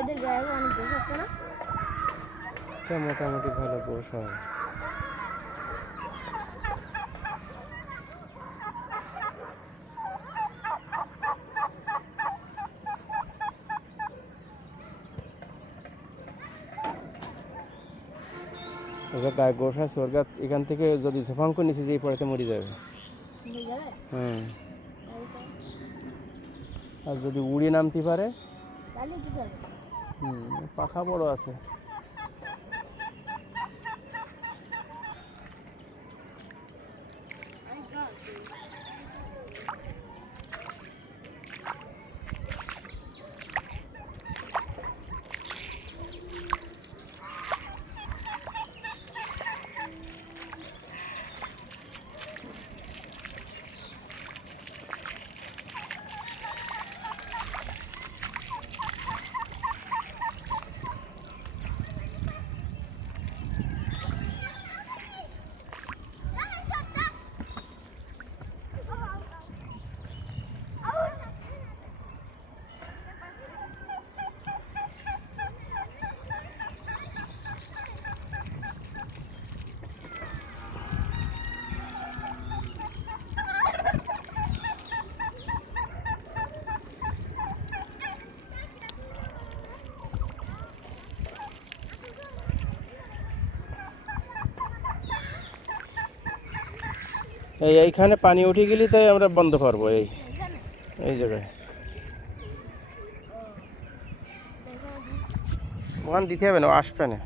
এদের গায়ে অনেক গোছ আসতো না? মোটামুটি ভালো গোছ হয়। ওদের গায়ে গোছ আছে, ওর গা এখান থেকে যদি ঝোপাঙ্ক নিচে যেয়ে পড়েতে মরে যাবে। হ্যাঁ, আর যদি উড়ে নামতে পারে পাখা বড় আছে। এইখানে পানি উঠে গেলে তাই আমরা বন্ধ করবো। এই জায়গায় ওখানে দিতে হবে না, আসবে না।